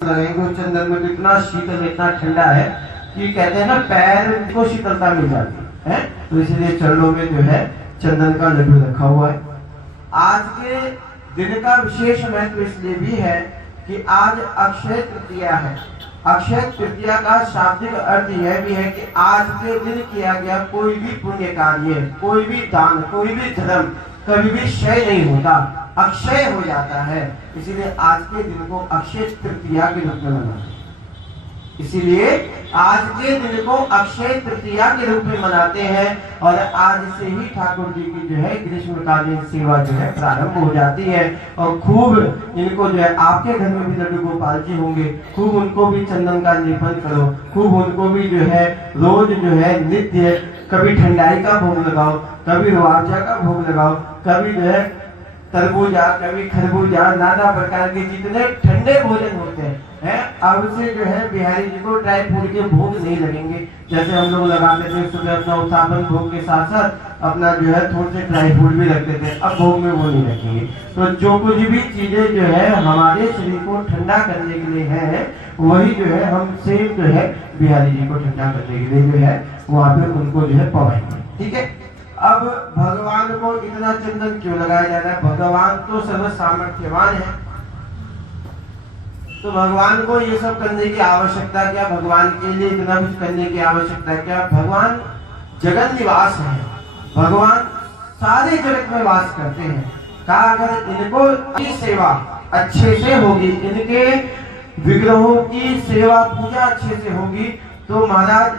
लगेंगे चंदन में तो इतना शीतल इतना ठंडा है कि कहते हैं ना पैर को शीतलता मिल जाती है। तो इसलिए चरणों में जो है चंदन का लड्डू रखा हुआ है। आज के दिन का विशेष महत्व इसलिए भी है कि आज अक्षय तृतीया है। अक्षय तृतीया का शाब्दिक अर्थ यह भी है कि आज के दिन किया गया कोई भी पुण्य कार्य, कोई भी दान, कोई भी धर्म कभी भी क्षय नहीं होता, अक्षय हो जाता है। इसीलिए आज के दिन को अक्षय तृतीया के रूप में मनाते हैं। इसीलिए आज के दिन को अक्षय तृतीया के रूप में मनाते हैं और आज से ही ठाकुर जी की जो है ग्रीष्मकालीन सेवा जो है प्रारंभ हो जाती है। और खूब इनको जो है आपके घर में भी लड्डू गोपाल जी होंगे, खूब उनको भी चंदन का लेपन करो, खूब उनको भी जो है रोज जो है नित्य कभी ठंडाई का भोग लगाओ, कभी रुआवजा का भोग लगाओ, कभी जो है तरबूजा, कभी खरबूजा, नाना प्रकार के जितने ठंडे भोजन होते हैं अब से जो है बिहारी जी को ड्राई फ्रूट के भोग नहीं लगेंगे। जैसे हम लोग लगाते थे सुबह अपना उत्थापन भोग के साथ साथ अपना जो है थोड़े से ड्राई फ्रूट भी रखते थे, अब भोग में वो नहीं रखेंगे। तो जो कुछ भी चीजें जो है हमारे शरीर को ठंडा करने के लिए है वही जो है हम सेम जो है बिहारी जी को ठंडा करने के लिए जो है वहाँ पे उनको जो है पवाएंगे। ठीक है। अब भगवान को इतना चंदन क्यों लगाया जा रहा है? भगवान तो सर्व सामर्थ्यवान है, तो भगवान को ये सब करने की आवश्यकता क्या? भगवान के लिए इतना कुछ करने की आवश्यकता क्या? भगवान जगत निवास है, भगवान सारे जगत में वास करते हैं। कहा अगर इनको की सेवा अच्छे से होगी, इनके विग्रहों की सेवा पूजा अच्छे से होगी तो महाराज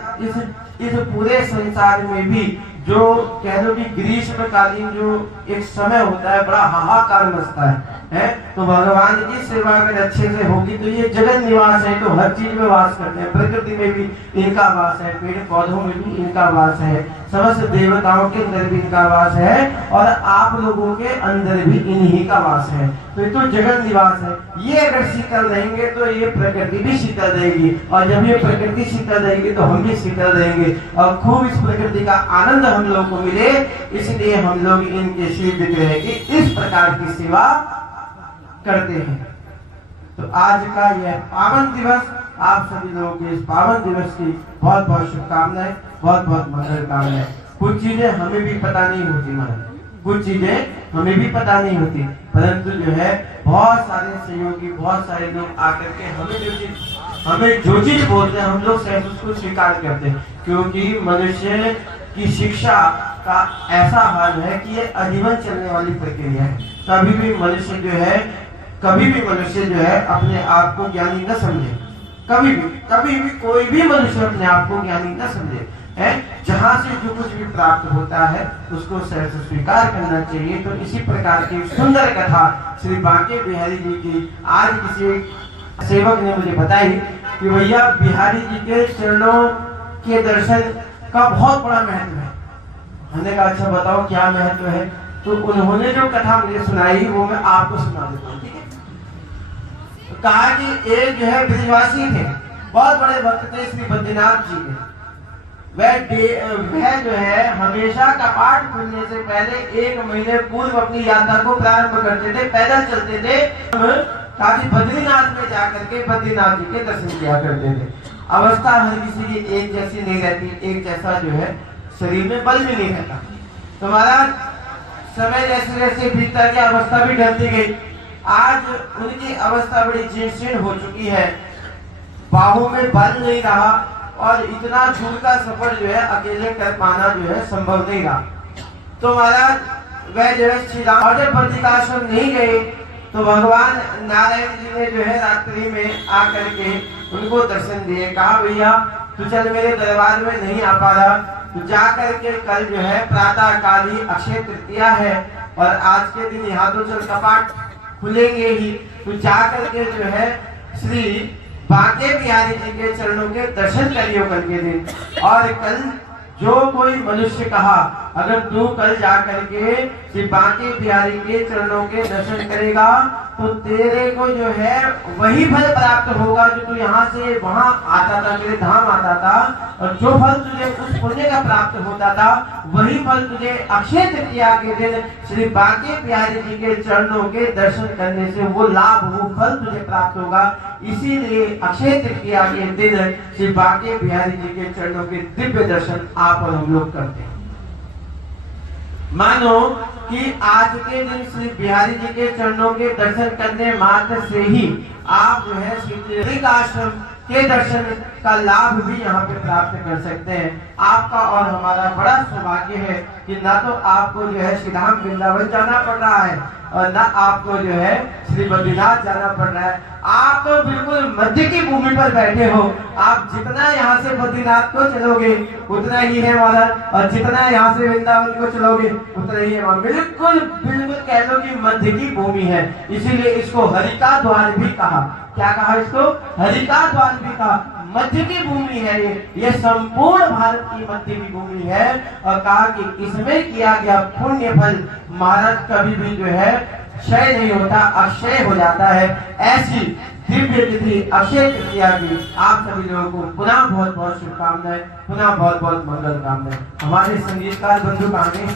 इस पूरे संसार में भी जो कह लो कि ग्रीष्मकालीन जो एक समय होता है बड़ा हाहाकार मचता है तो भगवान की सेवा अगर अच्छे से होगी तो ये जगत निवास है, तो हर चीज में वास करते हैं। प्रकृति में भी इनका वास है, पेड़ पौधों में भी इनका वास है, समस्त देवताओं के अंदर भी इनका वास है और आप लोगों के अंदर भी इन्हीं का वास है। तो ये तो जगत निवास है। ये अगर शीतल रहेंगे तो ये प्रकृति भी शीतल रहेगी और जब ये प्रकृति शीतल रहेगी तो हम भी शीतल रहेंगे और खूब इस प्रकृति का आनंद हम लोग को मिले। इसलिए हम लोग इनके श्री विग्रह की इस प्रकार की सेवा करते हैं। तो आज का यह पावन दिवस आप सभी लोगों के इस पावन दिवस की बहुत बहुत शुभकामनाएं, बहुत बहुत मंगल कामनाएं। कुछ चीजें हमें भी पता नहीं होती महाराज, कुछ चीजें हमें भी पता नहीं होती, परंतु जो है बहुत सारे सहयोगी, बहुत सारे लोग आकर के हमें जो चीज बोलते हैं हम लोग सहज उसको स्वीकार करते हैं। क्योंकि मनुष्य की शिक्षा का ऐसा हाल है कि ये आजीवन चलने वाली प्रक्रिया है। कभी भी मनुष्य जो है अपने आप को ज्ञानी न समझे, कभी भी कोई भी मनुष्य अपने आप को ज्ञानी न समझे है। जहाँ से जो कुछ भी प्राप्त होता है उसको सहर्ष स्वीकार करना चाहिए। तो इसी प्रकार की सुंदर कथा श्री बांके बिहारी जी की आज किसी सेवक ने मुझे बताई कि भैया बिहारी जी के चरणों के दर्शन का बहुत बड़ा महत्व है। हमने कहा अच्छा बताओ क्या महत्व है? तो उन्होंने जो कथा मुझे सुनाई वो मैं आपको सुना देता हूँ। ठीक है। तो कहा कि एक जो है ब्रजवासी थे, बहुत बड़े भक्त थे श्री बद्रीनाथ जी के। वह जो है हमेशा कपाट खुलने से पहले 1 महीने पूर्व अपनी यात्रा को प्रारंभ करते थे, पैदल चलते थे, ताकि बद्रीनाथ में जाकर के बद्रीनाथ जी के दर्शन किया करते थे। अवस्था हर किसी की एक जैसी नहीं रहती, एक जैसा जो है शरीर में बल भी नहीं रहता। तो महाराज समय जैसे जैसे बीतता गया अवस्था भी ढलती गई। आज उनकी अवस्था बड़ी जीर्ण हो चुकी है, बाहों में बल नहीं रहा और इतना दूर का सफर जो है अकेले कर पाना जो है संभव नहीं रहा। तो महाराज वह जो है श्री राम बद्रिकाश्रम नहीं गए तो भगवान नारायण जी ने जो है रात्रि में आकर के उनको दर्शन दिए। कहा भैया तू चल मेरे दरबार में नहीं आ पा रहा, तो जाकर के कल जो है प्रातः काली अक्षय तृतीया है और आज के दिन यहाँ तो चल कपाट खुलेंगे ही, तो जाकर के जो है श्री बांके बिहारी जी के चरणों के दर्शन करियो कल के दिन। और कल जो कोई मनुष्य कहा अगर तू कल जाकर के श्री बांके बिहारी के चरणों के दर्शन करेगा तो तेरे को जो है वही फल प्राप्त होगा जो तू यहाँ से वहां आता था, मेरे धाम आता था, और जो फल तुझे उस पुण्य का प्राप्त होता था वही फल तुझे अक्षय तृतीया के दिन श्री बांके बिहारी जी के चरणों के दर्शन करने से वो लाभ, वो फल तुझे प्राप्त होगा। इसीलिए अक्षय तृतीया के दिन श्री बांके बिहारी जी के चरणों के दिव्य दर्शन आप और हम लोग करते हैं। मानो कि आज के दिन श्री बिहारी जी के चरणों के दर्शन करने मात्र से ही आप जो है श्री आश्रम के दर्शन का लाभ भी यहाँ पे प्राप्त कर सकते हैं। आपका और हमारा बड़ा सौभाग्य है कि ना तो आपको जो है श्री धाम वृंदावन जाना पड़ रहा है और ना आपको जो है श्री बद्रीनाथ जाना पड़ रहा है। आप तो बिल्कुल मध्य की भूमि पर बैठे हो। आप जितना यहाँ से बद्रीनाथ को चलोगे उतना ही है हमारा, और जितना यहाँ से वृंदावन को चलोगे उतना ही है हमारा। बिल्कुल बिल्कुल कह लो कि मध्य की भूमि है। इसीलिए इसको हरि का द्वार भी कहा। क्या कहा इसको? हरि का द्वार भी कहा। मध्य की भूमि है ये संपूर्ण भारत की मध्य की भूमि है। और कहा कि इसमें किया गया पुण्य फल महाराज कभी भी जो है क्षय नहीं होता, अक्षय हो जाता है। ऐसी दिव्य तिथि अक्षय तृतीया की आप सभी लोगों को पुनः बहुत बहुत शुभकामनाएं, पुनः बहुत बहुत मंगल कामनाएं। हमारे संगीतकार बंधु कहानी